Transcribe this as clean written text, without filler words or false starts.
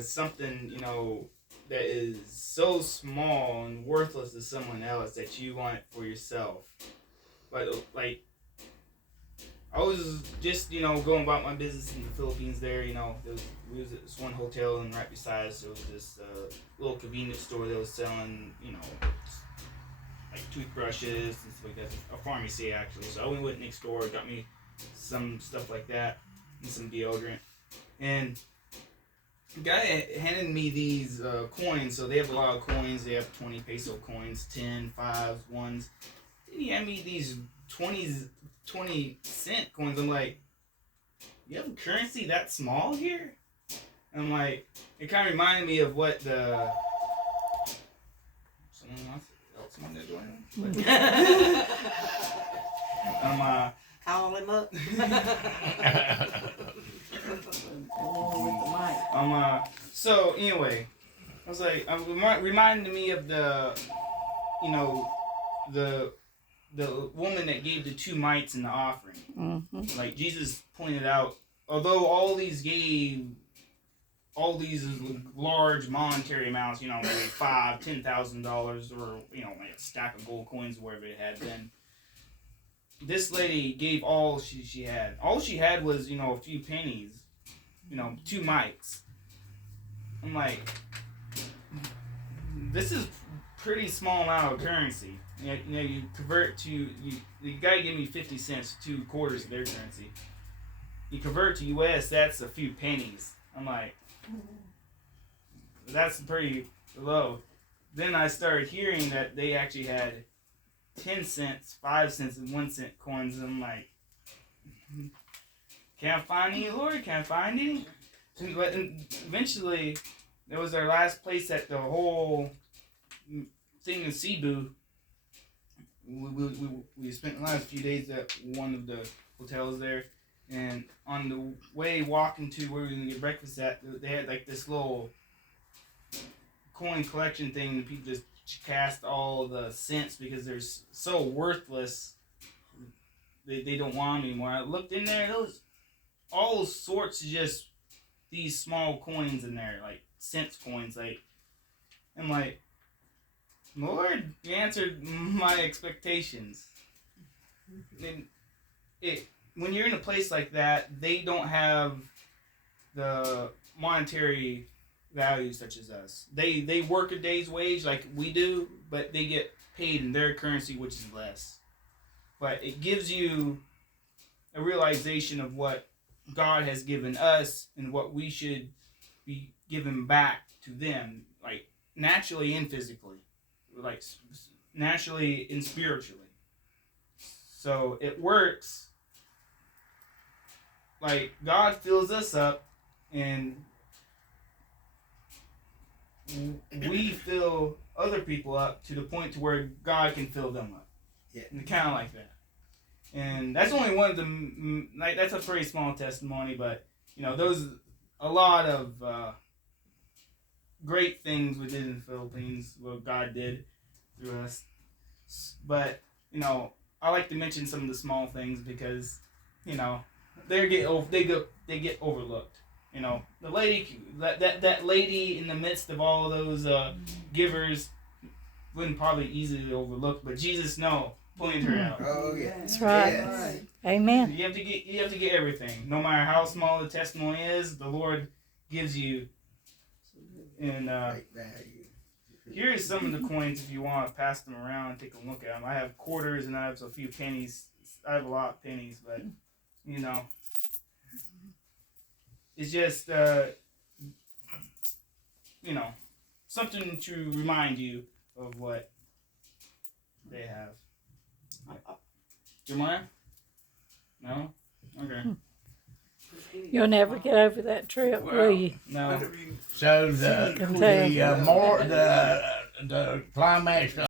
something, that is so small and worthless to someone else that you want for yourself. But like, I was just, going about my business in the Philippines there. We was at this one hotel, and right beside us there was this little convenience store that was selling, like toothbrushes and stuff like that. A pharmacy, actually. So I went next door, got me some stuff like that, and some deodorant. And the guy handed me these coins. So they have a lot of coins. They have 20 peso coins, 10, 5, 1s. Then he handed me these 20-cent coins. I'm like, you have a currency that small here? And I'm like, it kind of reminded me of what the... Someone want to join? Call him up. So anyway, I was like, reminded me of the woman that gave the 2 mites in the offering. Mm-hmm. Like Jesus pointed out, although all these gave all these large monetary amounts, maybe $5,000-$10,000, or like a stack of gold coins, wherever it had been. This lady gave all she had. All she had was, a few pennies, 2 mites. I'm like, this is pretty small amount of currency. You convert to, the guy gave me 50 cents, 2 quarters of their currency. You convert to US, that's a few pennies. I'm like, that's pretty low. Then I started hearing that they actually had 10 cents, 5 cents, and 1 cent coins. And I'm like, can't find any, Lord, can't find any. But eventually, it was our last place at the whole thing in Cebu. We spent the last few days at one of the hotels there. And on the way walking to where we were going to get breakfast at, they had like this little coin collection thing, and people just cast all the cents because they're so worthless. They don't want them anymore. I looked in there, there was all sorts of just these small coins in there, like cents coins. Like, I'm like, Lord, you answered my expectations. And when you're in a place like that, they don't have the monetary value such as us. They work a day's wage like we do, but they get paid in their currency, which is less. But it gives you a realization of what God has given us and what we should be giving back to them, like naturally and physically, like naturally and spiritually. So it works. Like, God fills us up, and we fill other people up to the point to where God can fill them up. Yeah. And kind of like that. And that's only one of the, like, that's a pretty small testimony, but, those, a lot of great things we did in the Philippines, what God did through us. But, I like to mention some of the small things because, they get overlooked. The lady, that lady in the midst of all those givers wouldn't probably easily overlook, but Jesus pointed her out. Oh yeah, That's right. Yes. Amen. You have to get everything, no matter how small the testimony is. The Lord gives you. And Great value. here's some of the coins if you want to pass them around and take a look at them. I have quarters and I have a few pennies. I have a lot of pennies, but it's just something to remind you of what they have. Jeremiah? No? Okay. You'll never get over that trip, will you? No. So Can tell. the climax